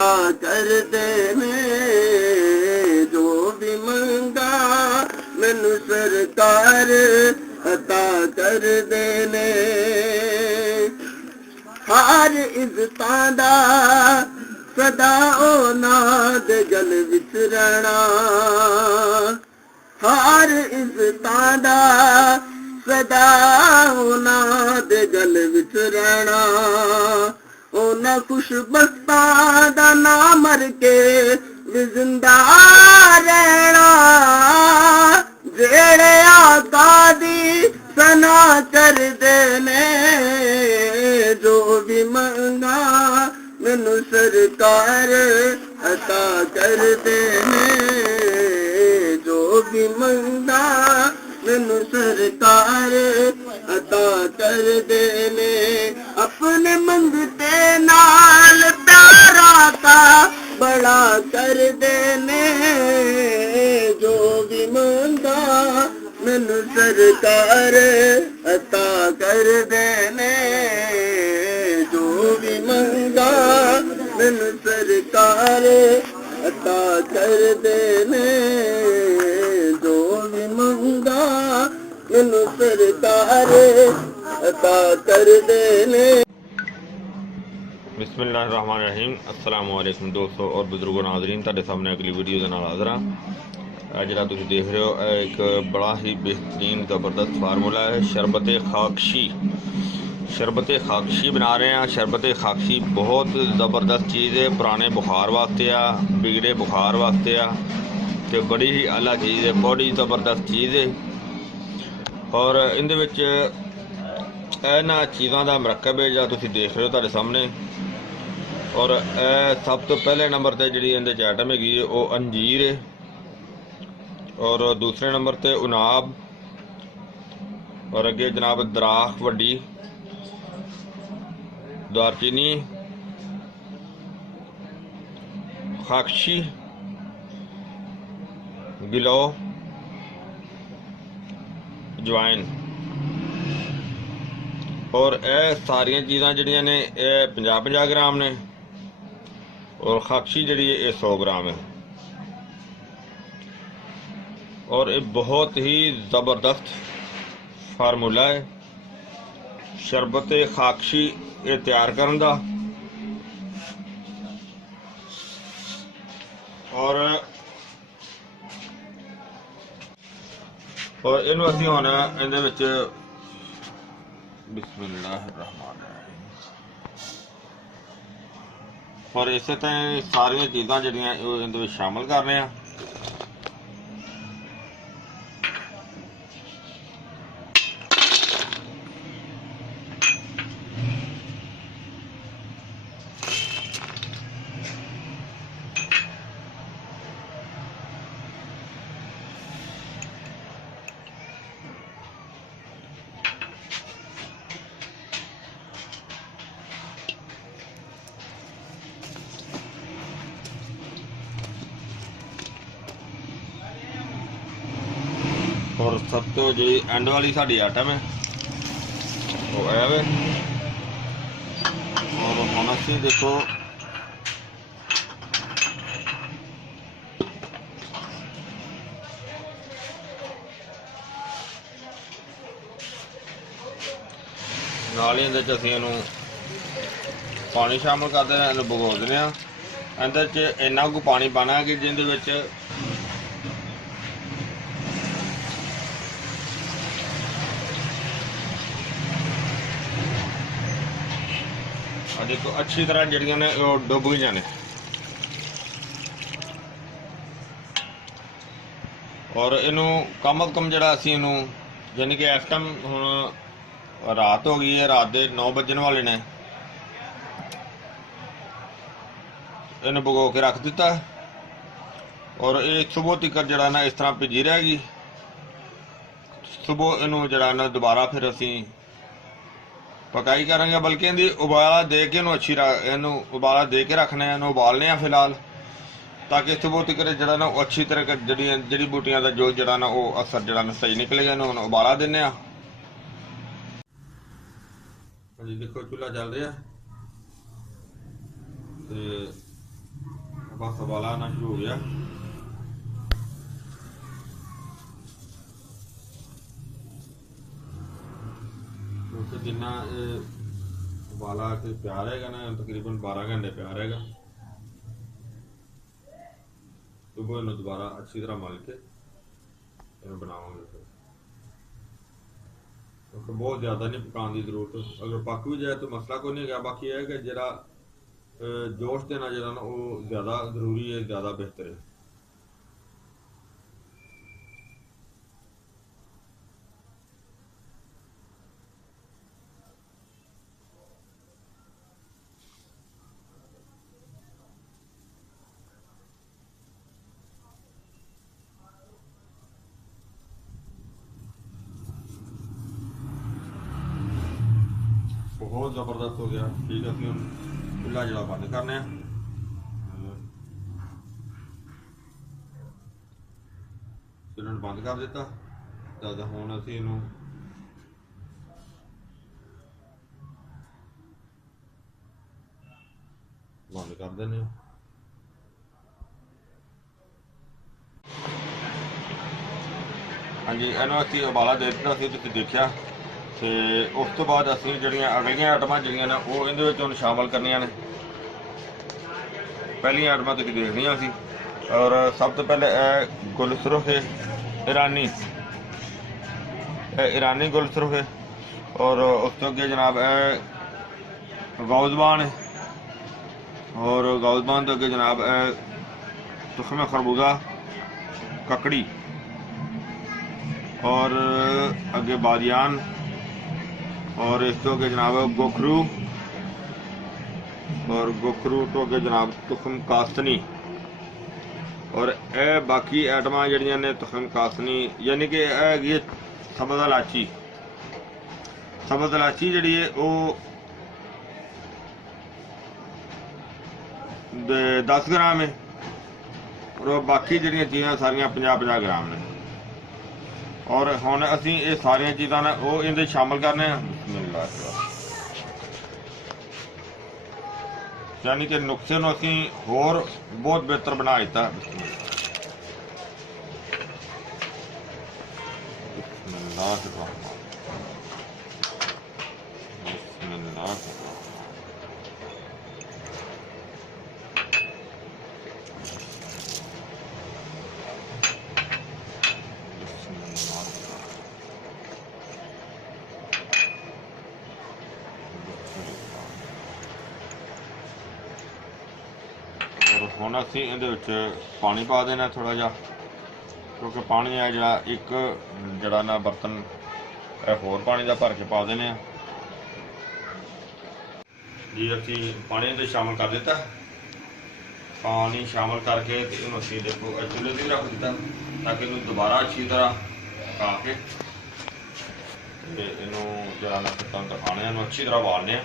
कर देने जो भी मंगा मैनू सरकार अता कर देने। हर इज्जतां दा सदा औलाद गल विच रहना, हर इज्जतां दा सदा औलाद गल विच रहना। उन्हां खुशबख्तां दा ना मर के भी जिंदा रहना, जेड़े आका दी सना कर देने जो भी मंगा मैनू सरकार अता कर देने। जो भी मंगा मैनू सरकार अता कर देने। अपने मंगते नाल प्यारा का बड़ा कर देने। जो भी मंगा मैनू सरकार अता कर देने। जो भी मंगा मैनू सरकार अता कर देने। जो भी मंगा मैनू सरकार अता कर देने। बिस्मिल्लाहिर्रहमानिर्रहीम। अस्सलाम वालेकुम दोस्तों और बुजुर्गों नाज़रीन, तुहाडे सामने अगली वीडियो दे नाल हाज़र हां। जिहड़ा तुसीं देख रहे हो एक बड़ा ही बेहतरीन ज़बरदस्त फार्मूला है शरबत खाकशी। शरबत खाकशी बना रहे हैं। शरबत खाकशी बहुत ज़बरदस्त चीज़ है, पुराने बुखार वास्ते आ, बिगड़े बुखार वास्ते आ, तो बड़ी ही आला चीज़ है, बड़ी ज़बरदस्त चीज़ है। और इहदे विच इन्हां चीज़ां दा मरकब है जिहड़ा तुसीं देख रहे हो तुहाडे सामने। और सब तो पहले नंबर पर जी आइटम हैगी वो अंजीर है, और दूसरे नंबर पर उनाब, और अगे जनाब दराख वड्डी, दारचीनी, खाकशी, गिलो, जवाइन। और यह सारिया चीज़ां जिहड़ियां ने 50-50 ग्राम ने, और खाकशी जी 100 ग्राम है। और ये बहुत ही ज़बरदस्त फार्मूला है शरबत खाकशी ये तैयार करने का। और इनू असीं हुण इहदे विच बिस्मिल्लाहिर्रहमानिर्रहीम, और इस तरह सारिया चीज़ां जिहड़ियां इहदे विच शामिल कर रहे हैं। और सब तो जी एंड वाली साड़ी आइटम है वो है वे। और हम असी देखो नाल ही इहदे असीं इहनूं पानी शामिल कर देना, इहनूं भगो देने आ। इहदे च इन्ना कु पानी पाना कि जिहदे विच देखो अच्छी तरह जड़ियां ने डुब गई जाने। और इनू कम अज कम जरा असी इनू यानी कि इस टाइम हुण रात हो गई है, रात के 9 बजन वाले ने। इन्हें भगो के रख दिता और ये सुबह तक जरा ना इस तरह भिजी रहेगी। सुबह इनू जरा ना दोबारा फिर असी पकाई करेंगे, बल्कि इनकी उबाला दे के अच्छी इनू उबाला दे के रखना है, इन्हू उबालने फिलहाल, ताकि सुबह तक जरा ना अच्छी तरह जड़ी बूटियां का जो जरा ना वो असर जरा ना सही निकलेगा। इन्हू उबाला देने। जी देखो चूल्हा चल रहा है, बस उबाला आना शुरू हो गया। तो जिन्ना उबाला के प्यार रहेगा ना, तकरीबन 12 घंटे प्यार रहेगा। सुबह इन्हें दोबारा अच्छी तरह मल के इन्हें बनावांगे। फिर तो बहुत ज़्यादा नहीं पकाने की जरूरत, अगर पक भी जाए तो मसला कोई नहीं है। बाकी है कि जरा जोश देना जरा ना वो ज़्यादा जरूरी है, ज़्यादा बेहतर है। बहुत जबरदस्त हो गया। ठीक है, हम चूल्हा जरा बंद करने सिलेंडर बंद कर दिता। तो हुण असीं इहनूं बंद कर देने। हाँ जी, इहनूं असीं उबाला दे दित्ता सी, तुसीं देखिआ। तो उस तो बाद असीं जिहड़ियां अगलियां आइटमां जिहड़ियां ने वो इहदे विच हुण शामिल करनियां ने। पहलियां आइटमां तुसीं देखनियां सी, और सब तो पहले गुलसुरख है ईरानी, ईरानी गुलसुरख है। और उस तो अगे जनाब गौज़बान है, और गौज़बान तो अगे जनाब तुख्म खरबूजा ककड़ी, और अगे बादियान, और इस तो अगे जनाब गोखरू, और गोखरू तो अगे जनाब तुख्म कास्तनी। और ए बाकी आइटमां जिहड़ियां ने तुख्म कास्तनी यानी कि ये सबज़ इलाची। सबज़ इलाची जिहड़ी है वो 10 ग्राम है, और बाकी जिहड़ियां चीज़ां सारियां 50-50 ग्राम ने। और हुण असीं ये सारियां चीज़ां ने वो इहदे शामिल करने हैं। यानी कि नुस्खे नूं असीं होर बहुत बेहतर बना दिता। हुण असीं इहदे विच पानी पा देना थोड़ा जिहा, क्योंकि पानी है जिहड़ा एक जिहड़ा ना बर्तन होर पानी दा भर के पा देने जी। असीं पानी इहदे शामिल कर दिता। पानी शामिल करके इहनूं असीं देखो चुल्हे ते रख दिता, ताकि इहनूं दोबारा अच्छी तरह पका के इहनूं जिहड़ा ना तंत्र खाने इहनूं अच्छी तरह उबालने।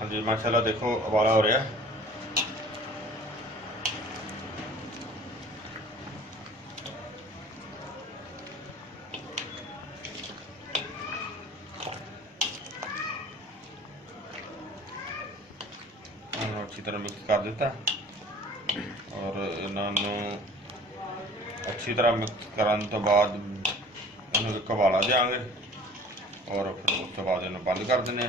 हाँ जी, माशाल्लाह देखो उबाला हो रहा है। अच्छी तरह मिक्स कर दिता, और इन्होंने अच्छी तरह मिक्स करने तो बाद इन्होंने एक उबाला देंगे, और फिर उस तो बाद इन्हें बंद कर देने।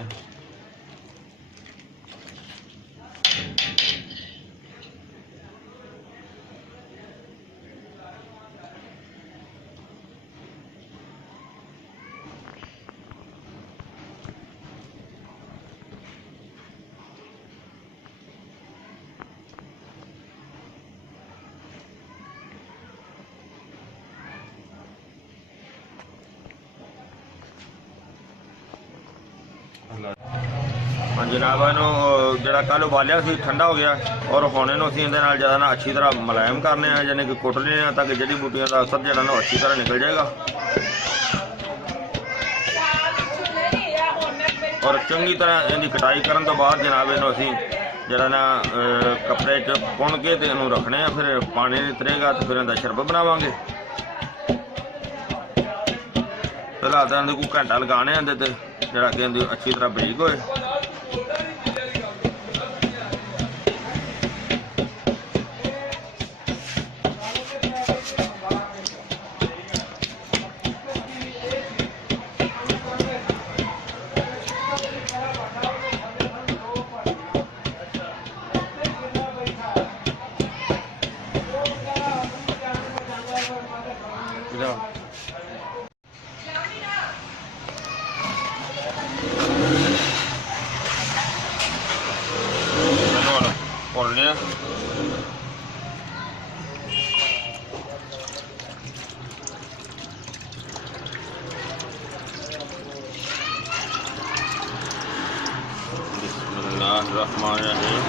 हाँ जनाब, इनू जरा कल उबालिया सी ठंडा हो गया, और हुण इनू असीं इहदे नाल ज़्यादा ना अच्छी तरह मुलायम करने हैं, यानी कि कुट लेने हैं, ताकि जड़ी बूटियां का असर जरा ना अच्छी तरह निकल जाएगा। और चंगी तरह इहदी कटाई करन तो बाद जनाब इनू असीं जरा ना कपड़े च पुण के ते इनू रखने हैं। फिर पानी नितरेगा तो फिर इहदा शरबत बनावांगे। फिलहाल तो इहदे कोई घंटा लगाने इहदे ते जरा कि इहदी अच्छी तरह बरीक होए। ਭੁੰਨ ਲਿਆ। बिस्मिल्लाहिर्रहमानिर्रहीम।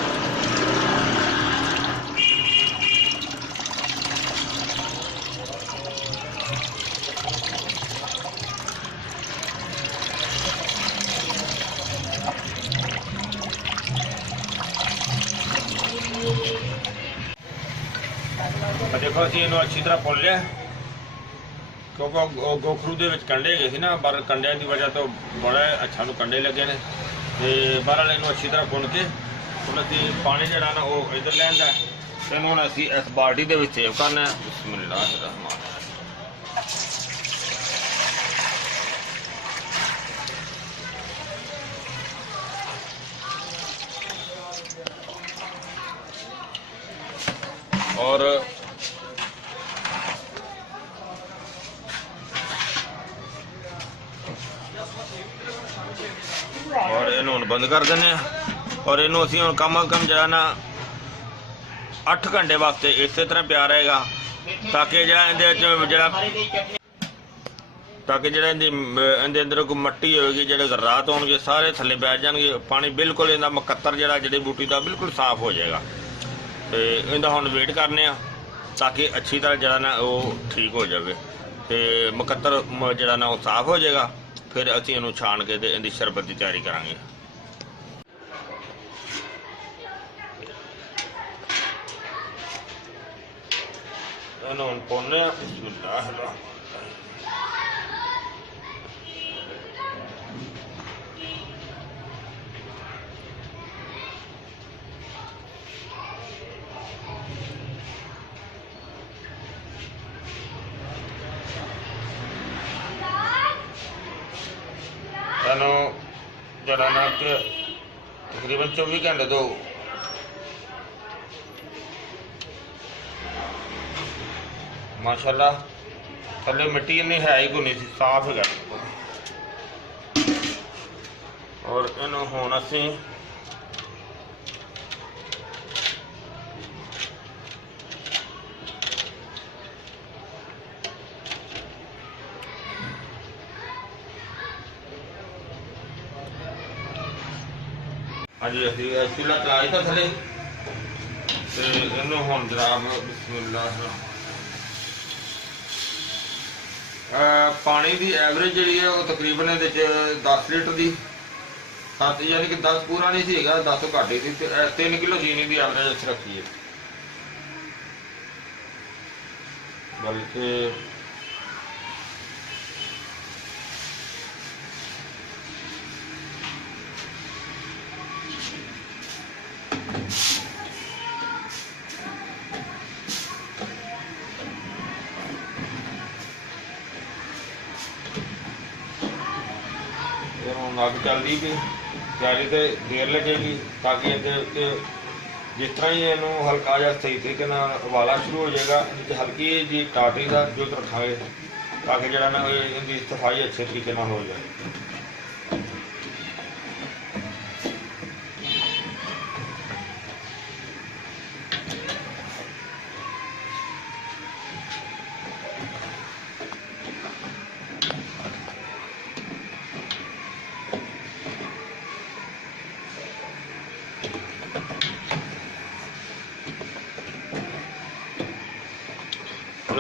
देखो असं इनू अच्छी तरह भुन लिया, क्योंकि गोखरू के कंडे गए थे ना, पर कंडिया की वजह तो बड़ा अच्छा कंडे लगे ने। तो बहरहाल इनू अच्छी तरह भुन के हम असी पानी जरा ना वो इधर लैंदा, इन हम असी इस बाल्टी के सेव करना है। बिस्मिल्लाहिर्रहमान। और इनू बंद कर देने, और इनू असी हम कम अज कम जरा ना 8 घंटे वास्ते इस तरह पिया रहेगा, ताकि ताकि इहदे अंदर कोई मट्टी होगी, जो रात होंगे सारे थले बैठ जाएंगे, पानी बिल्कुल इहदा मकत्तर जरा जड़ी बूटी का बिल्कुल साफ हो जाएगा। तो इहदा हम वेट करने, ताकि अच्छी तरह जरा ना वो ठीक हो जाए। तो मकत्तर जरा ना वो साफ हो जाएगा, फिर असी इनू छान के इहदी शरबत की तैयारी करांगे। इनू हुण भुनने आ। बिस्मिल्लाहिर्रहमान। जरा ना तकरीबन 24 घंटे तो माशाल्लाह थले मिट्टी इन्नी है ही कोई नहीं, साफ है। और इन हुण असी हाँ जी असी चूल्हा चलाई था थले, तो इनू हुण जनाब बिस्मिल्लाह। पानी की एवरेज जी है वो तकरीबन 10 लीटर की 7 यानी कि 10 पूरा नहीं सी, 10 घट ही थी। 3 किलो चीनी की एवरेज अच्छी रखी है, बल्कि अग चलती भी तैयारी तो देर लगेगी, ताकि जिस तरह ही इनू हल्का जहा सही तरीके उबाला शुरू हो जाएगा, हल्की जी टाटरी का जुत रखा, ताकि जरा ना इनकी सफाई अच्छे तरीके हो जाए।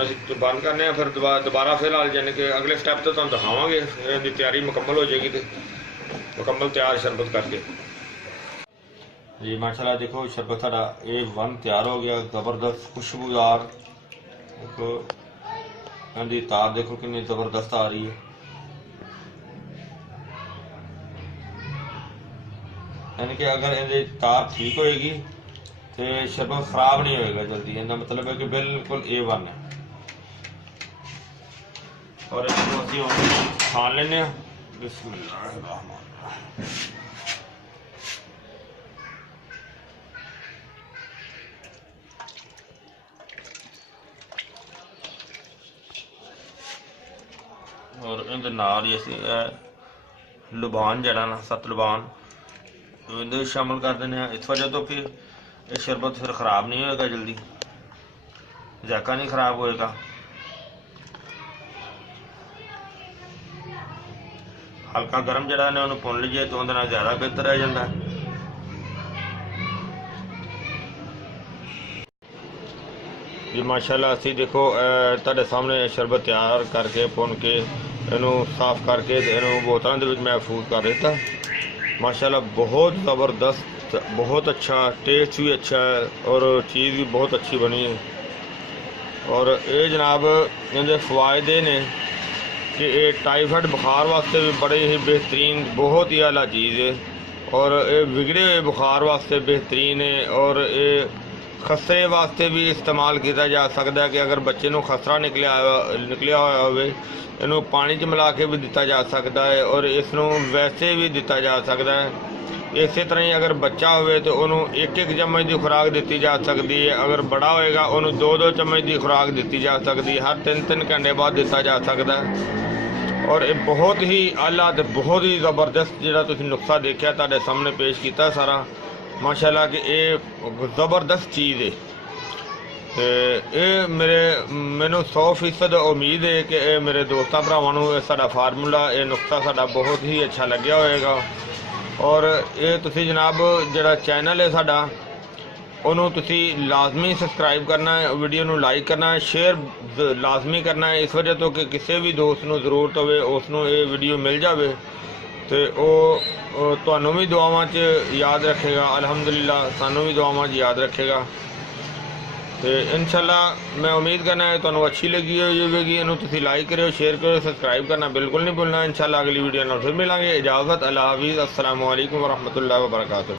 ਅਸੀਂ बंद करने, फिर दोबारा फिलहाल यानी कि अगले स्टैप तो तुम दिखावे, इनकी तैयारी मुकम्मल हो जाएगी, तो मुकम्मल तैयार शरबत करके जी। माशाल्लाह देखो शरबत साडा A1 तैयार हो गया, ज़बरदस्त खुशबूदार। देखो इनकी तार देखो कितनी ज़बरदस्त आ रही है, यानी कि अगर इनकी तार ठीक होएगी तो शरबत खराब नहीं होएगा जल्दी। इनका मतलब है कि बिल्कुल A1 है। और इसको असीं छान लेने। बिस्मिल्लाहिर्रहमान। और इहदे नाल ही असीं लुबान जड़ा ना सत लुबान इहदे शामिल कर देने। इस वजह तो कि ये शरबत फिर ख़राब नहीं होएगा जल्दी, जायका नहीं ख़राब होएगा। हल्का गर्म जड़ा ने उन्होंने भुन लीजिए तो उहदे नाल ज़्यादा बेहतर रह जाता है। जी माशाल्लाह असी देखो तुहाडे सामने शरबत तैयार करके भुन के इनू साफ करके इनू बोतलों के महफूज कर दिता। माशाल्लाह बहुत ज़बरदस्त, बहुत अच्छा, टेस्ट भी अच्छा है और चीज़ भी बहुत अच्छी बनी है। और ये जनाब इहदे फ़वायदे ने कि ये टाइफाइड बुखार वास्ते भी बड़े ही बेहतरीन, बहुत ही आला चीज़ है। और ये बिगड़े हुए बुखार वास्ते बेहतरीन है। और ये खसरे वास्ते भी इस्तेमाल किया जा सकता है कि अगर बच्चे को खसरा निकलिया होया होवे इनू पानी च मिला के भी दिता जा सकता है और इसनों वैसे भी दिता जा सकता है। इस तरह ही अगर बच्चा होवे तो उन्होंने एक एक चम्मच की खुराक दी जा सकती है, अगर बड़ा होएगा उन्होंने दो दो चम्मच की खुराक दी जा सकती है, हर तीन तीन घंटे बाद दिता जा सकता है। और ये बहुत ही आला तो बहुत ही ज़बरदस्त जिहड़ा तुसीं नुस्खा देखा तुहाडे सामने पेश किया सारा माशाल्लाह कि ये ज़बरदस्त चीज़ है। तो ये मैनू 100% उम्मीद है कि मेरे दोस्तों भरावां नूं साडा फार्मूला ये नुस्खा साडा बहुत ही अच्छा लग्या होएगा। और ये तुसी जनाब जिहड़ा चैनल है साडा उन्होंने तुसी लाजमी सबसक्राइब करना है, वीडियो नूं लाइक करना है, शेयर लाजमी करना है, इस वजह तो कि किसी भी दोस्त नूं ज़रूरत होवे उसनूं ये वीडियो मिल जाए तो वो तुहानूं भी दुआवां च याद रखेगा, अल्हम्दुलिल्लाह सानूं भी दुआवां च याद रखेगा। तो इंशाल्लाह मैं उम्मीद करना है तुहानूं अच्छी लगी होगी। इन्हूं तुसीं लाइक करो, शेयर करो, सबसक्राइब करना बिल्कुल नहीं भूलना। इंशाल्लाह अगली वीडियो नाल फिर मिलांगे। इजाज़त, अल्लाह हाफिज़, अस्सलामु अलैकुम वरहमतुल्लाहि वबरकातुहू।